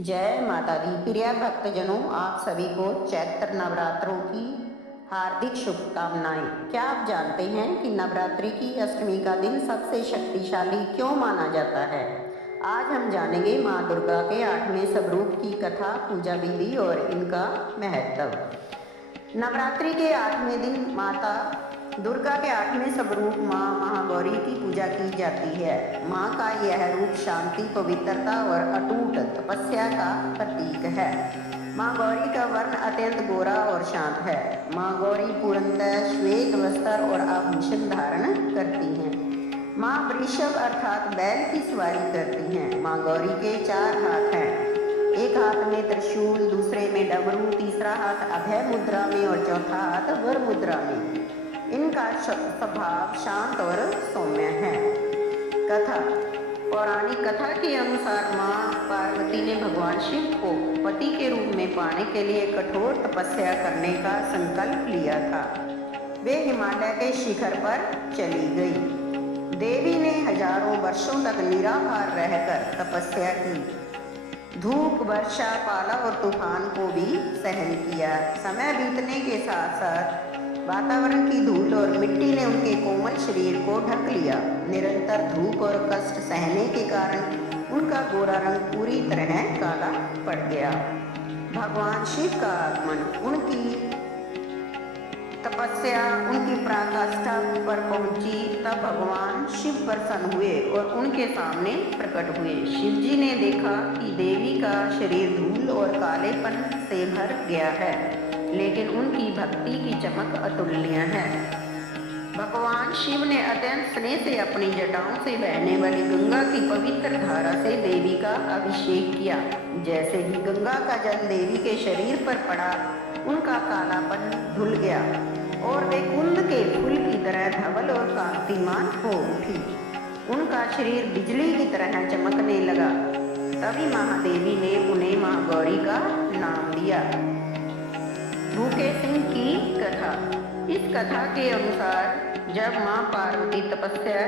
जय माता दी। प्रिय भक्तजनों, आप सभी को चैत्र नवरात्रों की हार्दिक शुभकामनाएं। क्या आप जानते हैं कि नवरात्रि की अष्टमी का दिन सबसे शक्तिशाली क्यों माना जाता है? आज हम जानेंगे माँ दुर्गा के 8वें स्वरूप की कथा, पूजा विधि और इनका महत्व। नवरात्रि के 8वें दिन माता दुर्गा के 8वें स्वरूप माँ महागौरी की पूजा की जाती है। माँ का यह रूप शांति, पवित्रता और अटूट तपस्या का प्रतीक है। माँ गौरी का वर्ण अत्यंत गोरा और शांत है। माँ गौरी पूर्णतः श्वेत वस्त्र और आभूषण धारण करती हैं। माँ वृषभ अर्थात बैल की सवारी करती हैं। माँ गौरी के 4 हाथ हैं। एक हाथ में त्रिशूल, दूसरे में डमरू, तीसरा हाथ अभय मुद्रा में और चौथा हाथ वर मुद्रा में। इनका स्वभाव शांत और सौम्य है। कथा। पौराणिक कथा के अनुसार माँ पार्वती ने भगवान शिव को पति के रूप में पाने के लिए कठोर तपस्या करने का संकल्प लिया था। वे हिमालय के शिखर पर चली गई। देवी ने हजारों वर्षों तक निराहार रहकर तपस्या की। धूप, वर्षा, पाला और तूफान को भी सहन किया। समय बीतने के साथ साथ वातावरण की धूल और मिट्टी ने उनके कोमल शरीर को ढक लिया। निरंतर धूप और कष्ट सहने के कारण उनका गोरा रंग पूरी तरह काला पड़ गया। भगवान शिव का आगमन। उनकी तपस्या उनकी पराकाष्ठा पर पहुंची, तब भगवान शिव प्रसन्न हुए और उनके सामने प्रकट हुए। शिव जी ने देखा कि देवी का शरीर धूल और कालेपन से भर गया है, लेकिन उनकी भक्ति की चमक अतुलनीय है। भगवान शिव ने अत्यंत स्नेह से अपनी जटाओं से बहने वाली गंगा की पवित्र धारा से देवी का अभिषेक किया। जैसे ही गंगा का जल देवी के शरीर पर पड़ा, उनका कालापन धुल गया और वे कुंद के फूल की तरह धवल और कांतिमान हो उठी। उनका शरीर बिजली की तरह चमकने लगा। तभी महादेवी ने उन्हें माँ गौरी का नाम दिया। भूखे सिंह की कथा। इस कथा के अनुसार जब माँ पार्वती तपस्या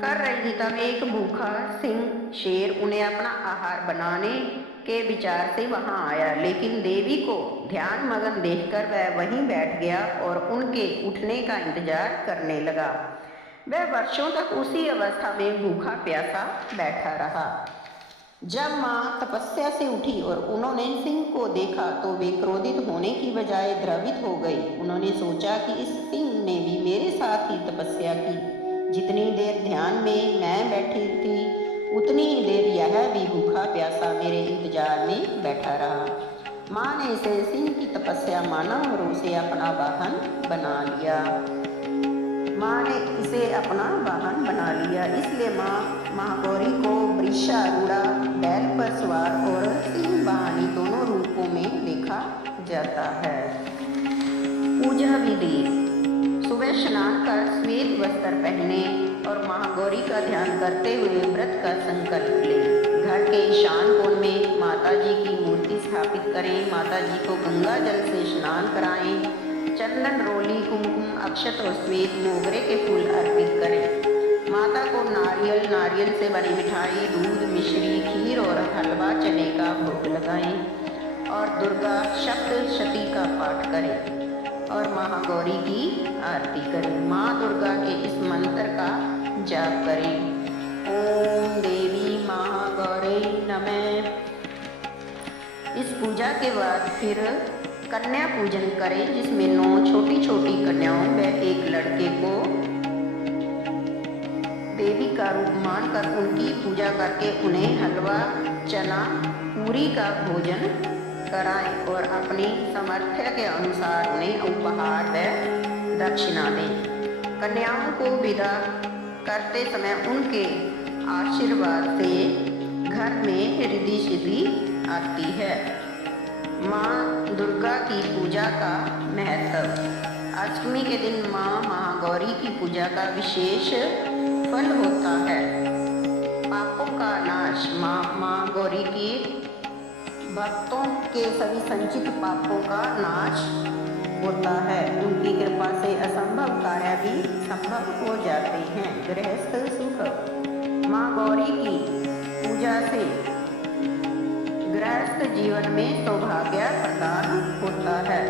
कर रही थी, तब एक भूखा सिंह शेर उन्हें अपना आहार बनाने के विचार से वहां आया, लेकिन देवी को ध्यान मगन देखकर वह वहीं बैठ गया और उनके उठने का इंतजार करने लगा। वह वर्षों तक उसी अवस्था में भूखा प्यासा बैठा रहा। जब माँ तपस्या से उठी और उन्होंने सिंह को देखा, तो वे क्रोधित होने की बजाय द्रवित हो गई। उन्होंने सोचा कि इस सिंह ने भी मेरे साथ ही तपस्या की। जितनी देर ध्यान में मैं बैठी थी, उतनी ही देर यह भी भूखा प्यासा मेरे इंतजार में बैठा रहा। माँ ने इसे सिंह की तपस्या माना और उसे अपना वाहन बना लिया। माँ ने इसे अपना वाहन बना लिया, इसलिए माँ महागौरी को वृषारूढ़ा, बैल पर सवार और सिंह वाहनी दोनों रूपों में देखा जाता है। पूजा विधि। सुबह स्नान कर श्वेत वस्त्र पहने और महागौरी का ध्यान करते हुए व्रत का संकल्प लें। घर के ईशान कोण में माता जी की मूर्ति स्थापित करें। माता जी को गंगा जल से स्नान कराएं। चंदन, रोली, कुमकुम, अक्षत और श्वेत मोगरे के फूल अर्पित करें। माता को नारियल से बनी मिठाई, दूध, मिश्री, खीर और हलवा चने का भोग लगाएं और दुर्गा सप्तशती का पाठ करें और महागौरी की आरती करें। माँ दुर्गा के इस मंत्र का जाप करें। ओम देवी महागौरी नमः। इस पूजा के बाद फिर कन्या पूजन करें, जिसमें 9 छोटी छोटी कन्याओं व एक लड़के को देवी का रूप मानकर उनकी पूजा करके उन्हें हलवा, चना, पूरी का भोजन कराएं और अपनी सामर्थ्य के अनुसार उन्हें उपहार व दक्षिणा दें। कन्याओं को विदा करते समय उनके आशीर्वाद से घर में रिद्धि सिद्धि आती है। माँ दुर्गा की पूजा का महत्व। अष्टमी के दिन माँ महागौरी की पूजा का विशेष फल होता है। पापों का नाश। माँ गौरी की भक्तों के सभी संचित पापों का नाश होता है। उनकी कृपा से असंभव कार्य भी संभव हो जाते हैं। गृहस्थ सुख। माँ गौरी की पूजा से ग्रह गृहस्थ जीवन में सौभाग्य प्रदान होता है।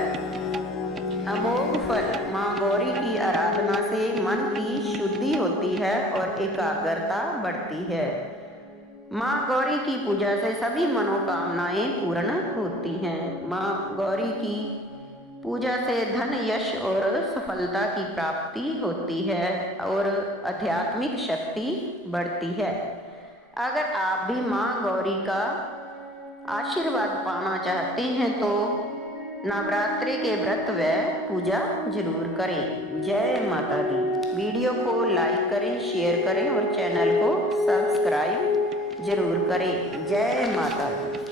अमोघ फल। माँ गौरी की आराधना से मन की शुद्धि होती है और एकाग्रता बढ़ती है। माँ गौरी की पूजा से सभी मनोकामनाएं पूर्ण होती हैं। माँ गौरी की पूजा से धन, यश और सफलता की प्राप्ति होती है और आध्यात्मिक शक्ति बढ़ती है। अगर आप भी माँ गौरी का आशीर्वाद पाना चाहते हैं तो नवरात्रि के व्रत व पूजा जरूर करें। जय माता दी। वीडियो को लाइक करें, शेयर करें और चैनल को सब्सक्राइब जरूर करें। जय माता दी।